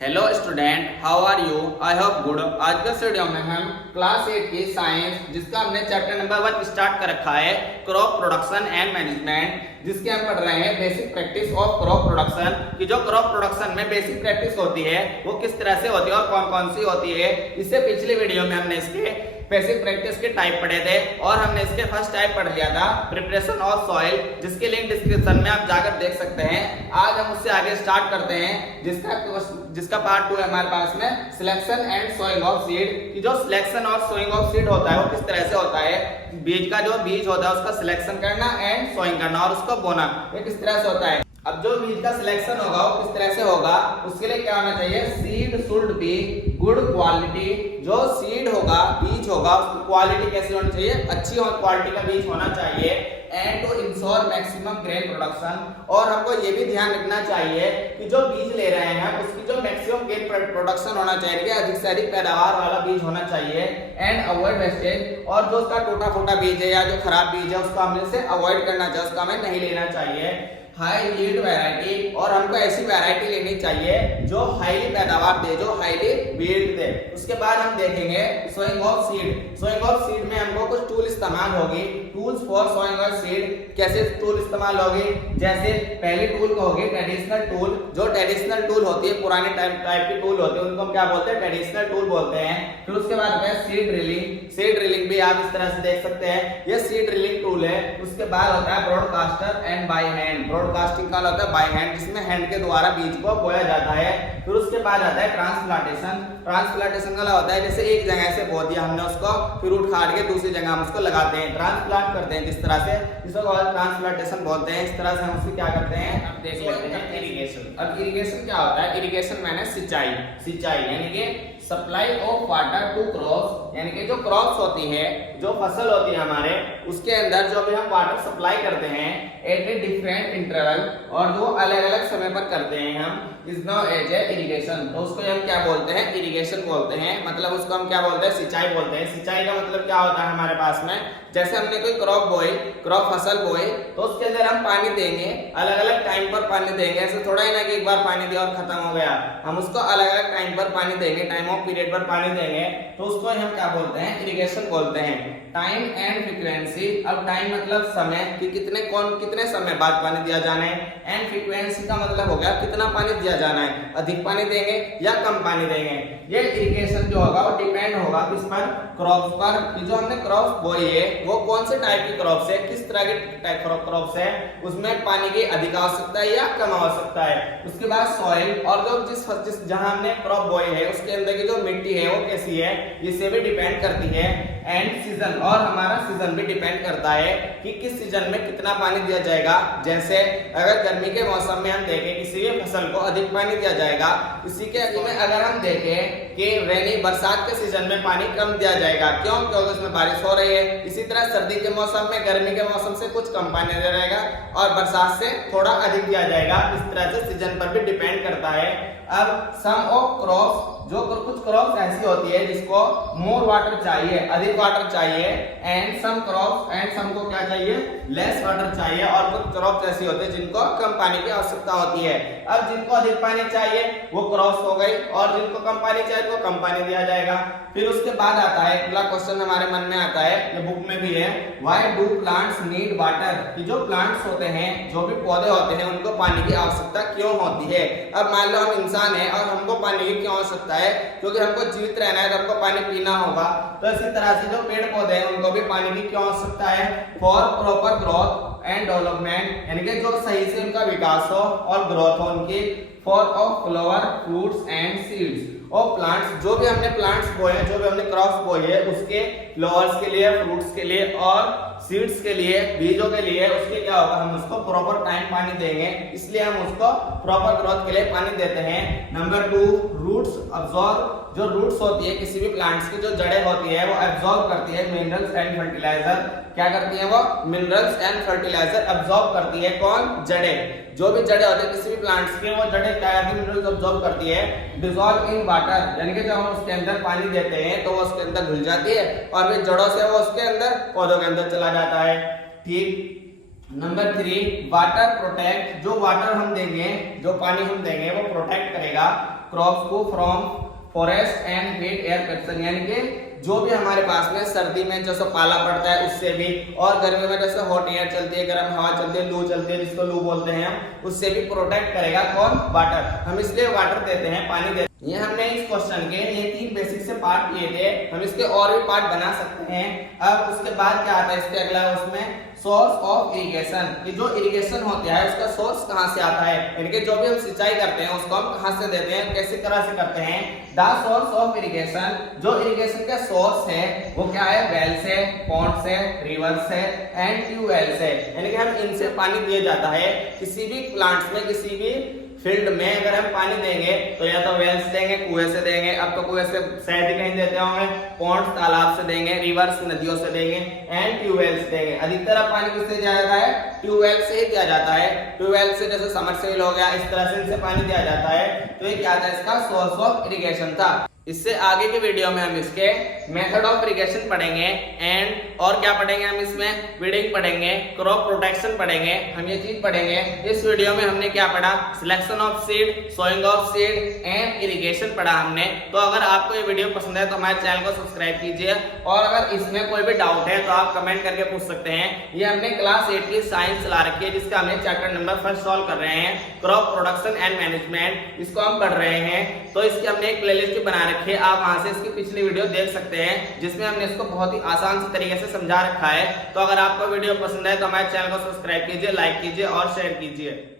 Hello student, how are you? I hope good. आज के video में हम क्लास 8 की साइंस, जिसका हमने चैप्टर नंबर 1 स्टार्ट कर रखा है, क्रॉप प्रोडक्शन एंड मैनेजमेंट, जिसके हम पढ़ रहे हैं basic practice of crop production. कि जो क्रॉप प्रोडक्शन में बेसिक प्रैक्टिस होती है वो किस तरह से होती है और कौन कौन सी होती है। इससे पिछले वीडियो में हमने इसके बेसिक प्रैक्टिस के टाइप पढ़े थे और हमने इसके फर्स्ट टाइप पढ़ लिया था, प्रिपरेशन ऑफ सॉइल, जिसके लिंक डिस्क्रिप्शन में आप जाकर देख सकते हैं। आज हम उससे आगे स्टार्ट करते हैं, जिसका पार्ट 2 है हमारे पास में, selection and sowing of seed. कि जो सिलेक्शन और सोइंग ऑफ सीड होता है वो किस तरह से होता है, बीज का जो बीज होता है उसका सिलेक्शन करना एंड सोइंग करना और उसको बोना, ये किस तरह से होता है। अब जो बीज का सिलेक्शन होगा वो किस तरह से होगा, उसके लिए क्या होना चाहिए, seed should be good quality. जो सीड होगा, बीज होगा, उसकी क्वालिटी कैसी होनी चाहिए, अच्छी क्वालिटी का बीज होना चाहिए। And to ensure maximum grain production, और हमको ये भी ध्यान रखना चाहिए कि जो बीज ले रहे हैं उसकी जो मैक्सिमम ग्रेन प्रोडक्शन होना चाहिए, अधिक से अधिक पैदावार वाला बीज होना चाहिए। एंड अवॉइड वेस्टेज, और जो उसका टूटा फूटा बीज है या जो खराब बीज है उसको हमें से अवॉइड करना चाहिए, उसका हमें नहीं लेना चाहिए। हाई यील्ड वैरायटी, और हमको ऐसी वैरायटी लेनी चाहिए जो हाईली पैदावार दे, जो हाईली यील्ड दे। उसके बाद हम देखेंगे sowing of seed. Sowing of seed में हमको कुछ टूल इस्तेमाल होगी, tools for sowing of seed. कैसे टूल इस्तेमाल होगी, जैसे पहली टूल को होगी ट्रेडिशनल टूल। जो ट्रेडिशनल टूल होती है, पुराने टाइप की टूल होती है, उनको हम क्या बोलते हैं, ट्रेडिशनल टूल बोलते हैं। फिर उसके बाद है सीड ड्रिलिंग। सीड ड्रिलिंग भी आप इस तरह से देख सकते हैं, ये सीड ड्रिलिंग टूल है। उसके बाद होता है broadcaster and by hand. Broadcasting का होता है बाय हैंड, जिसमें हैंड के द्वारा बीज को बोया जाता है। फिर उसके बाद आता है ट्रांसप्लांटेशन। ट्रांसप्लांटेशन का होता है जैसे एक जगह से बो दिया हमने उसको, फिर उठ काट के दूसरी जगह हम उसको लगाते हैं, ट्रांसप्लांट करते हैं जिस तरह से, इसको ट्रांसप्लांटेशन बोलते हैं। इस तरह से हम उसको क्या करते हैं, अब देख लेते हैं इरिगेशन। अब इरिगेशन क्या होता है, इरिगेशन माने सिंचाई। सिंचाई यानी कि supply of water to crops, यानी कि जो क्रॉप्स होती है, जो फसल होती है हमारे, उसके अंदर जो भी हम वाटर सप्लाई करते हैं एट ए डिफरेंट इंटरवल, और जो अलग अलग समय पर करते हैं हम, is now as a irrigation. तो उसको हम क्या बोलते हैं, इरिगेशन बोलते हैं। मतलब उसको हम क्या बोलते हैं, सिंचाई बोलते हैं। सिंचाई का मतलब क्या होता है हमारे पास में, जैसे हमने कोई क्रॉप बोई, क्रॉप फसल बोई, तो उसके अंदर हम पानी देंगे, अलग अलग टाइम पर पानी देंगे। ऐसे थोड़ा ही ना कि एक बार पानी दिया और खत्म हो गया, हम उसको अलग अलग टाइम पर पानी देंगे, टाइम ऑफ पीरियड पर पानी देंगे, तो उसको हम क्या बोलते हैं, इरिगेशन बोलते हैं। टाइम एंड फ्रीक्वेंसी, अब टाइम मतलब समय, कि कितने समय बाद पानी दिया जाना है। एंड फ्रीक्वेंसी का मतलब हो गया कितना पानी दिया जाना है, अधिक पानी देंगे या कम पानी देंगे। ये इरिगेशन जो होगा वो डिपेंड होगा किस पर, क्रॉप्स पर। कि जो हमने क्रॉप्स बोई है वो कौन से टाइप की क्रॉप्स है, किस तरह की टाइप क्रॉप्स है, उसमें पानी की अधिक आवश्यकता है या कम आवश्यकता है। उसके बाद सॉइल, और जो जिस जहां हमने क्रॉप बोई है उसके अंदर की जो मिट्टी है वो कैसी है, इससे भी डिपेंड करती है। एंड सीजन, और हमारा सीजन भी डिपेंड करता है कि किस सीजन में कितना पानी दिया जाएगा। जैसे अगर गर्मी के मौसम में हम देखें किसी भी फसल को अधिक पानी दिया जाएगा, इसी के में अगर हम देखें कि रेनी बरसात के सीजन में पानी कम दिया जाएगा, क्यों, क्योंकि उसमें बारिश हो रही है। इसी तरह सर्दी के मौसम में, गर्मी के मौसम से कुछ कम पानी दिया जाएगा और बरसात से थोड़ा अधिक दिया जाएगा। इस तरह से सीजन पर भी डिपेंड करता है। अब सम ऑफ क्रॉप्स, जो कुछ क्रॉप्स ऐसी होती है जिसको मोर वाटर चाहिए, अधिक वाटर चाहिए। And some crops, and some को क्या चाहिए, लेस वाटर चाहिए। और कुछ क्रॉप्स ऐसी होती है जिनको कम पानी की आवश्यकता होती है। अब जिनको अधिक पानी चाहिए वो क्रॉप्स हो गई, और जिनको कम पानी चाहिए तो कम पानी दिया जाएगा। फिर उसके बाद आता है अगला क्वेश्चन हमारे मन में आता है, ये बुक में भी है, why do plants need water. कि जो प्लांट्स होते हैं, जो भी पौधे होते हैं, उनको पानी की आवश्यकता क्यों होती है। अब मान लो हम इंसान है और हमको पानी की क्यों आवश्यकता है, क्योंकि हमको जीवित रहना है तो हमको पानी पीना होगा। तो इसी तरह से जो पेड़ पौधे हैं उनको भी पानी की क्यों आवश्यकता है, for proper growth and development, यानी कि जो सही से उनका विकास हो और ग्रोथ हो उनकी। For of flower, fruits and seeds और प्लांट्स, जो भी हमने प्लांट्स बोए हैं, जो भी हमने क्रॉप्स बोए हैं, उसके फ्लावर्स के लिए, फ्रूट्स के लिए और सीड्स के लिए, बीजों के लिए, उसके क्या होगा, हम उसको प्रॉपर टाइम पानी देंगे, इसलिए हम उसको प्रॉपर ग्रोथ के लिए पानी देते हैं। नंबर 2, रूट्स अब्सॉर्ब, जो रूट्स होती है किसी भी प्लांट्स की, जो जड़ें होती है वो एब्सॉर्ब करती है मिनरल्स एंड फर्टिलाइजर। क्या करती है वो, मिनरल्स एंड फर्टिलाइजर एब्सॉर्ब करती है। कौन, जड़ें। जो भी जड़ें होती है किसी भी प्लांट्स की, वो जड़ें क्या करती है, मिनरल्स एब्सॉर्ब करती है। डिसॉल्व इन वाटर, यानी कि जब हम उसके अंदर पानी देते हैं तो वो उसके अंदर घुल जाती है और फिर जड़ों से वो उसके अंदर, पौधों के अंदर चला जाता है। ठीक। नंबर 3, वाटर प्रोटेक्ट, जो वाटर हम देंगे, जो पानी हम देंगे वो प्रोटेक्ट करेगा क्रॉप्स को from forest and heat air condition, यानी कि जो भी हमारे पास में सर्दी में जैसे पाला पड़ता है उससे भी, और गर्मी में जैसे हॉट एयर चलती है, गर्म हवा चलती है, लू चलती है जिसको लू बोलते हैं हम, उससे भी प्रोटेक्ट करेगा कौन? वाटर। हम इसलिए वाटर देते हैं, पानी देते हैं। ये हमने इस क्वेश्चन के ये 3 बेसिक से पार्ट किए थे, हम इसके और भी पार्ट बना सकते हैं। अब उसके बाद क्या आता है इसके अगला, उसमें सोर्स ऑफ इरिगेशन, कि जो इरिगेशन होता है उसका सोर्स कहां से आता है, यानी कि जो भी हम सिंचाई करते हैं उसको हम कहां से देते हैं, कैसी तरह से करते हैं। द सोर्स ऑफ इरिगेशन, जो इरिगेशन का सोर्स है वो क्या है? वेल से, पॉन्ड से, रिवर से एंड ट्यूबवेल से, यानी कि हम इनसे पानी दिया जाता है। किसी भी प्लांट्स में, किसी भी फील्ड में अगर हम पानी देंगे तो या तो वेल से देंगे, कुएं से देंगे, अब तो कुएं से शायद ही कहीं देते होंगे, पॉन्ड तालाब से देंगे, रिवर्स नदियों से देंगे एंड ट्यूबवेल से देंगे। अधिकतर पानी किससे दिया जाता है? ट्यूबवेल से ही दिया जाता है। ट्यूबवेल से जैसे समरसेबल हो गया, इस तरह से इनसे पानी दिया जाता है। तो ये क्या था? इसका सोर्स ऑफ इरिगेशन था। इससे आगे के वीडियो में हम इसके मेथड ऑफ इरिगेशन पढ़ेंगे एंड और क्या पढ़ेंगे हम इसमें? वीडिंग पढ़ेंगे, क्रॉप प्रोटेक्शन पढ़ेंगे, हम ये चीज पढ़ेंगे। इस वीडियो में हमने क्या पढ़ा? Selection of seed, sowing of seed and irrigation पढ़ा हमने। तो अगर आपको ये वीडियो पसंद है तो हमारे चैनल को सब्सक्राइब कीजिए, और अगर इसमें कोई भी डाउट है तो आप कमेंट करके पूछ सकते हैं। ये हमने क्लास 8 की साइंस चला रखी है, जिसका हमने चैप्टर नंबर 1 सॉल्व कर रहे हैं, क्रॉप प्रोडक्शन एंड मैनेजमेंट, इसको हम पढ़ रहे हैं। तो इसकी हमने एक प्लेलिस्ट बना रखी है, आप वहां से इसकी पिछली वीडियो देख सकते हैं, जिसमें हमने इसको बहुत ही आसान से तरीके से समझा रखा है। तो अगर आपको वीडियो पसंद है तो हमारे चैनल को सब्सक्राइब कीजिए, लाइक कीजिए और शेयर कीजिए।